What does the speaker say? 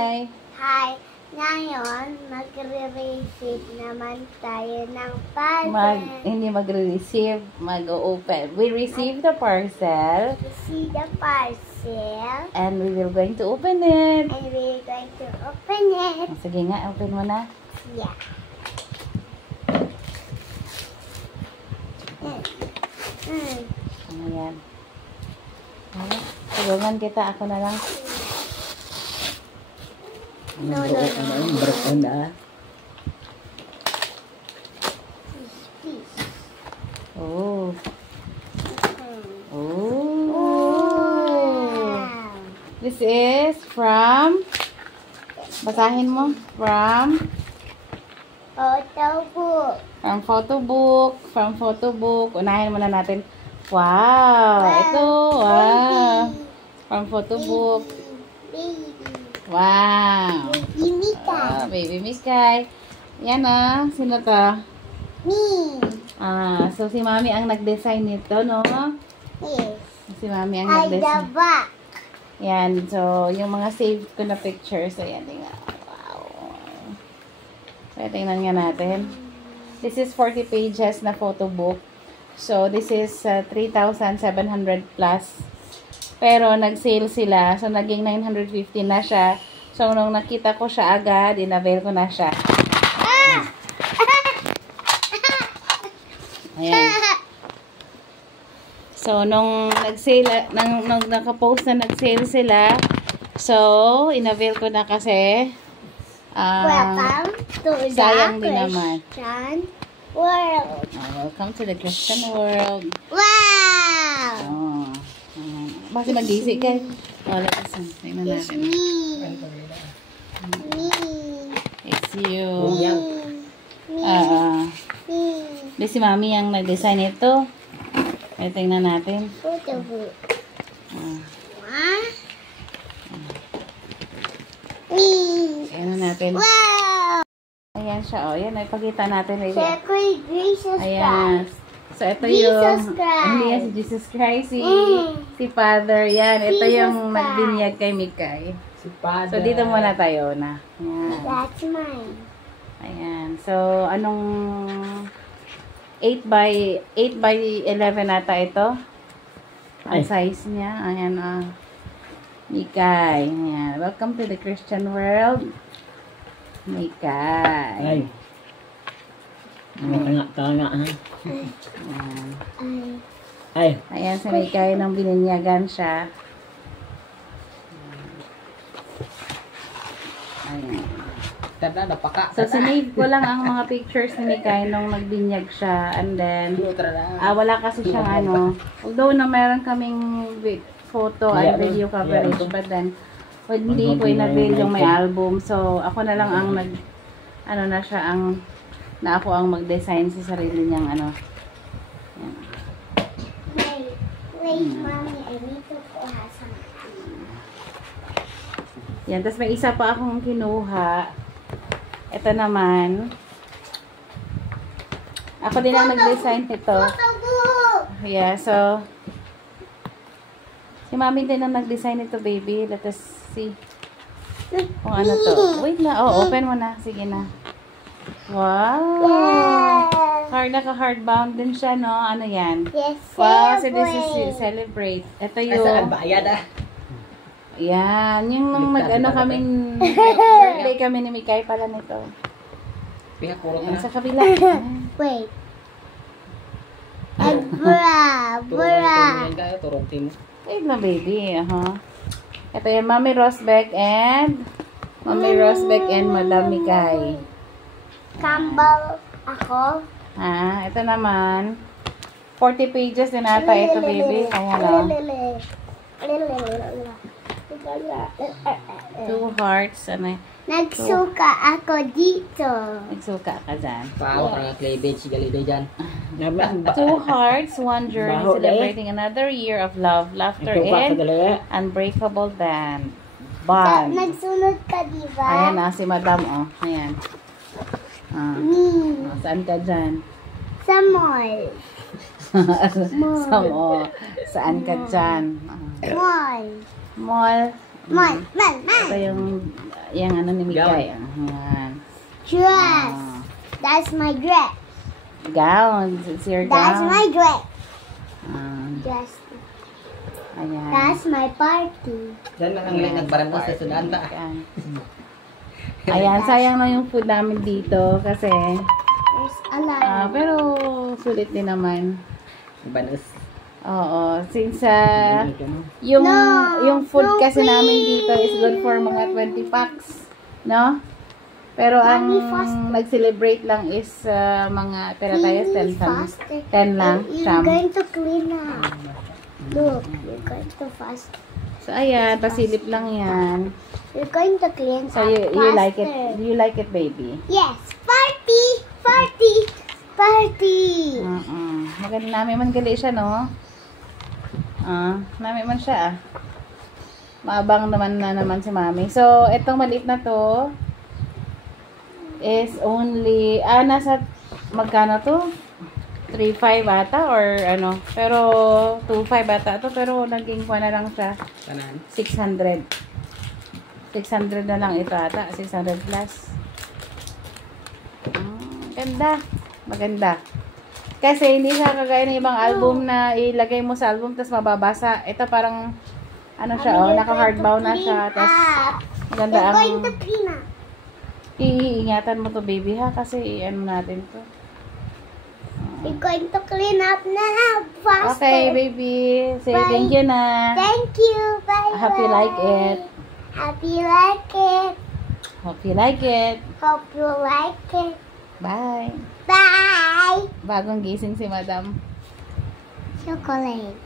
Hi! Hi! Ngayon, magre-receive naman tayo ng Hindi magre-receive, mag-open. We received the parcel. See the parcel. And we will going to open it. And we're going to open it. Sige nga, open mo na. Yeah. Ayan. Tulungan kita, ako na lang. No. Broken na. Oh. This is from, basahin mo, from photo book. Unahin muna natin. Wow! Ito, wow! From photo book. Wow! Baby Mikay. Baby Mikay. Yan sino to? Me. So si Mami ang nag-design nito, no? Yes. Si Mami ang Ay, nag-design. the back. Yan, so yung mga saved ko na pictures, ayan, tingnan. Wow. So, tingnan nga natin. This is 40 pages na photo book. So, this is 3,700 plus. Pero, nag-sale sila. So, naging 950 na siya. So, nung nakita ko siya agad, in-avail ko na siya. Ayan. So, nung nag-sale, nung nakapost na nag-sale sila, so, in-avail ko na kasi, Welcome to the sayang din naman. Christian world. Welcome to the Christian world. Wow! Bakit mag-isip ka? Let's see. Tingnan It's natin. me. It's you. Me. Di si Mami ang nag-design ito. Tingnan natin. Photo book. Tingnan natin. Wow! Ayan siya. Ayan, ipakita natin. Sacred Jesus Ayan. Christ. So, ito Jesus yung, Christ. hindi yan si Jesus Christ, si Father. Yan, ito Jesus yung Christ. nagbinyag kay Mikay. Si Father. So, dito muna tayo na. Ayan. That's mine. Ayan. So, anong 8 by 11 nata ito? Ang size niya. Ayan, Mikay. Ayan. Welcome to the Christian world. Mikay. Ay. Tanga, ha? Ayan. Ay. Ayan, si Mikay nang bininyagan siya. Ayan. Tada, napaka. So, sinave ko lang ang mga pictures ni Mikay nung nagbinyag siya. And then, wala kasi siyang although na meron kaming photo and video coverage, but then, hindi ko in-avail yung may album. So, ako na lang ang ako ang mag-design sa sarili niyang Yan. Wait, Mommy, I need to have something. Yan, tapos may isa pa akong kinuha. Ito naman. Ako din ang nag-design nito. Photo book! Yeah, so si Mami din ang nag-design nito, baby. Let us see kung ano to. Wait na. Open mo na. Sige na. Wow! Yes! Naka-hardbound din siya, no? Ano yan? Yes, Wow, so this is celebrate. celebrate. Ito Ay, yung saan bayad, yan, yung nung birthday kami ni Mikay pala nito. Pinapuro Yan, ka sa kabila. Wait. And bra. Turutin mo. Wait na, baby. Ito yung Mami Rosbeck and Madam Mikay. Campbell ako. Ito naman. 40 pages din ata ito, baby. Ayan, Two hearts. Nagsuka ako dito. Nagsuka ka dyan. Pao, parang cleavage, galiday dyan. Two hearts, one journey, celebrating another year of love, laughter, and unbreakable bond. Nagsunod ka, diba? Ayan si Madam, Ayan. Saan ka dyan? Sa mall. Saan ka dyan? Mall. Mall. Mall. Ito yung yung ano ni Mikay. Ayan. Dress. Ah. That's my dress. Gown. It's your That's gown. my dress. Ah, ayan. That's my party. Diyan lang ang lay nagbaranda sa sunanta. Ayan. Ayan, sayang na yung food namin dito kasi There's a lot. pero sulit din naman. Banas. Oo, since Ito, no? yung No, yung food no, kasi namin please. dito is good for mga 20 packs, no? Pero ang Mommy, faster. nag-celebrate lang is mga pera tayo 10 faster. 10 lang, You're Sam. going to clean up. Look, you're going to fast. So ayan, pasilip lang 'yan. You're going to clean So up you like it? faster. You like it, baby? Yes, party, party, party. Maganda namin man gali siya, no? Namin man siya, Maabang naman na naman si Mami. So, etong maliit na to is only, nasa, magkano to? 3.5 ata or ano. Pero, 2.5 ata to. Pero, naging kwa na lang siya. Kanan. 600. 600 na lang ito ata. 600 plus. Ganda. Maganda. Kasi hindi siya kagaya ng ibang album na ilagay mo sa album tapos mababasa. Ito parang ano siya, Mommy, you're naka-hardbound na going to siya. clean Tapos up. maganda You're ang going to clean up. iingatan mo to, baby, ha, kasi ano natin to. You're going to clean up now. Faster. Okay, baby. Say Bye. thank you na. Thank you. Bye. I hope you like it. Hope you like it. Hope you like it. Hope you like it. Bye. Bye. Bagong gising si Madam. Chocolate.